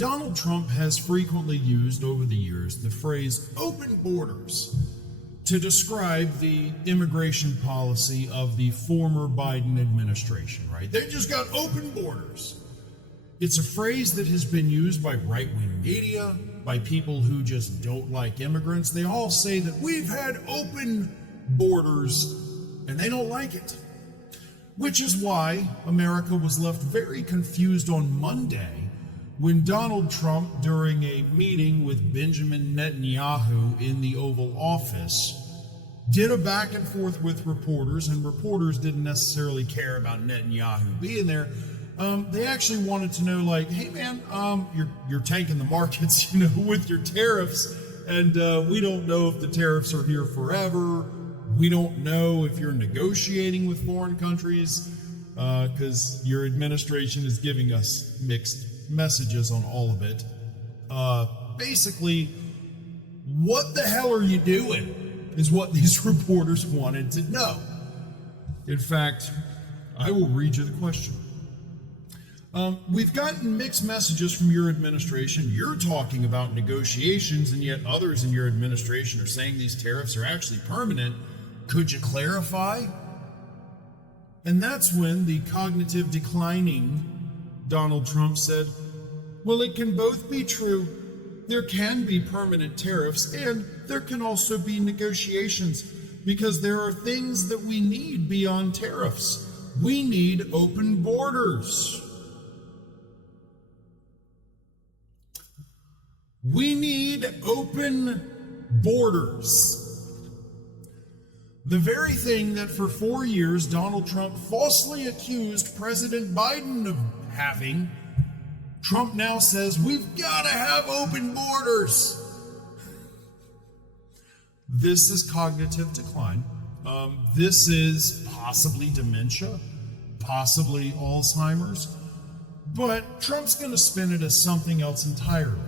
Donald Trump has frequently used over the years the phrase open borders to describe the immigration policy of the former Biden administration, right? They just got open borders. It's a phrase that has been used by right-wing media, by people who just don't like immigrants. They all say that we've had open borders, and they don't like it. Which is why America was left very confused on Monday when Donald Trump, during a meeting with Benjamin Netanyahu in the Oval Office, did a back and forth with reporters, and reporters didn't necessarily care about Netanyahu being there. They actually wanted to know, like, hey man, you're tanking the markets, with your tariffs, and we don't know if the tariffs are here forever. We don't know if you're negotiating with foreign countries, because your administration is giving us mixed messages on all of it. Basically, what the hell are you doing is what these reporters wanted to know. In fact, I will read you the question. We've gotten mixed messages from your administration. You're talking about negotiations, and yet others in your administration are saying these tariffs are actually permanent. Could you clarify? And that's when the cognitive declining Donald Trump said, well, it can both be true. There can be permanent tariffs, and there can also be negotiations, because there are things that we need beyond tariffs. We need open borders. We need open borders. The very thing that for 4 years Donald Trump falsely accused President Biden of having, Trump now says we've got to have open borders. This is cognitive decline. This is possibly dementia, possibly Alzheimer's, but Trump's going to spin it as something else entirely.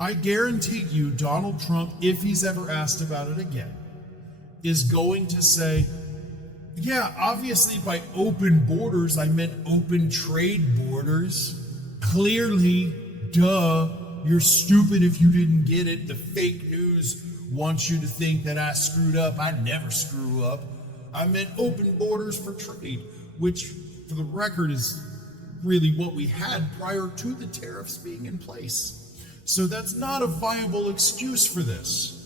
I guarantee you Donald Trump, if he's ever asked about it again, is going to say, yeah, obviously by open borders, I meant open trade borders. Clearly, duh, you're stupid if you didn't get it. The fake news wants you to think that I screwed up. I never screw up. I meant open borders for trade, which, for the record, is really what we had prior to the tariffs being in place. So that's not a viable excuse for this.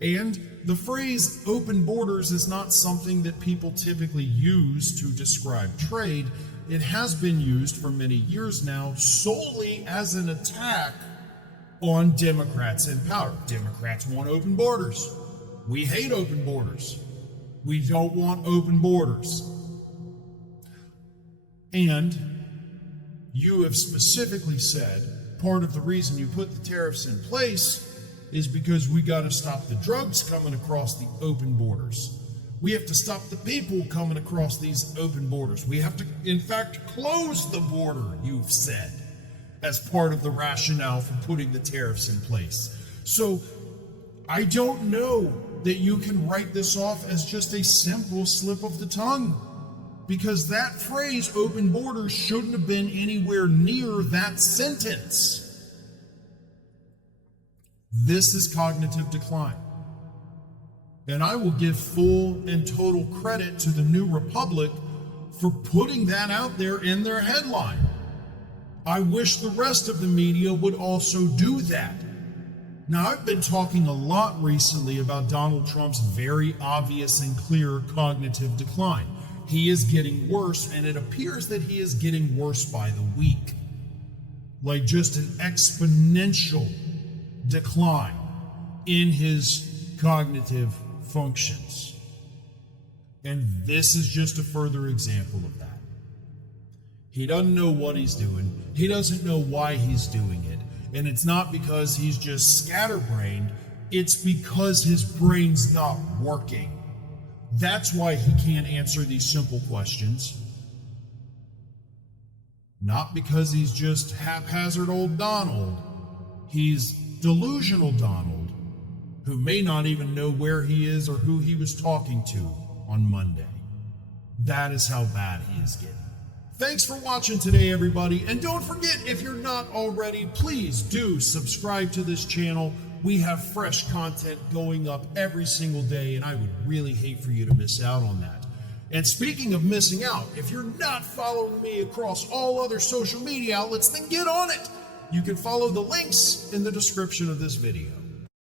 And the phrase open borders is not something that people typically use to describe trade. It has been used for many years now solely as an attack on Democrats in power. Democrats want open borders. We hate open borders. We don't want open borders. And you have specifically said part of the reason you put the tariffs in place is because we got to stop the drugs coming across the open borders. We have to stop the people coming across these open borders. We have to, in fact, close the border, you've said, as part of the rationale for putting the tariffs in place. So I don't know that you can write this off as just a simple slip of the tongue, because that phrase, open borders, shouldn't have been anywhere near that sentence. This is cognitive decline. And I will give full and total credit to the New Republic for putting that out there in their headline. I wish the rest of the media would also do that. Now, I've been talking a lot recently about Donald Trump's very obvious and clear cognitive decline. He is getting worse, and it appears that he is getting worse by the week. Like just an exponential decline in his cognitive functions. And this is just a further example of that. He doesn't know what he's doing. He doesn't know why he's doing it. And it's not because he's just scatterbrained. It's because his brain's not working. That's why he can't answer these simple questions. Not because he's just haphazard old Donald. He's delusional Donald, who may not even know where he is or who he was talking to on Monday. That is how bad he is getting. Thanks for watching today, everybody. And don't forget, if you're not already, please do subscribe to this channel. We have fresh content going up every single day, and I would really hate for you to miss out on that. And speaking of missing out, if you're not following me across all other social media outlets, then get on it. You can follow the links in the description of this video.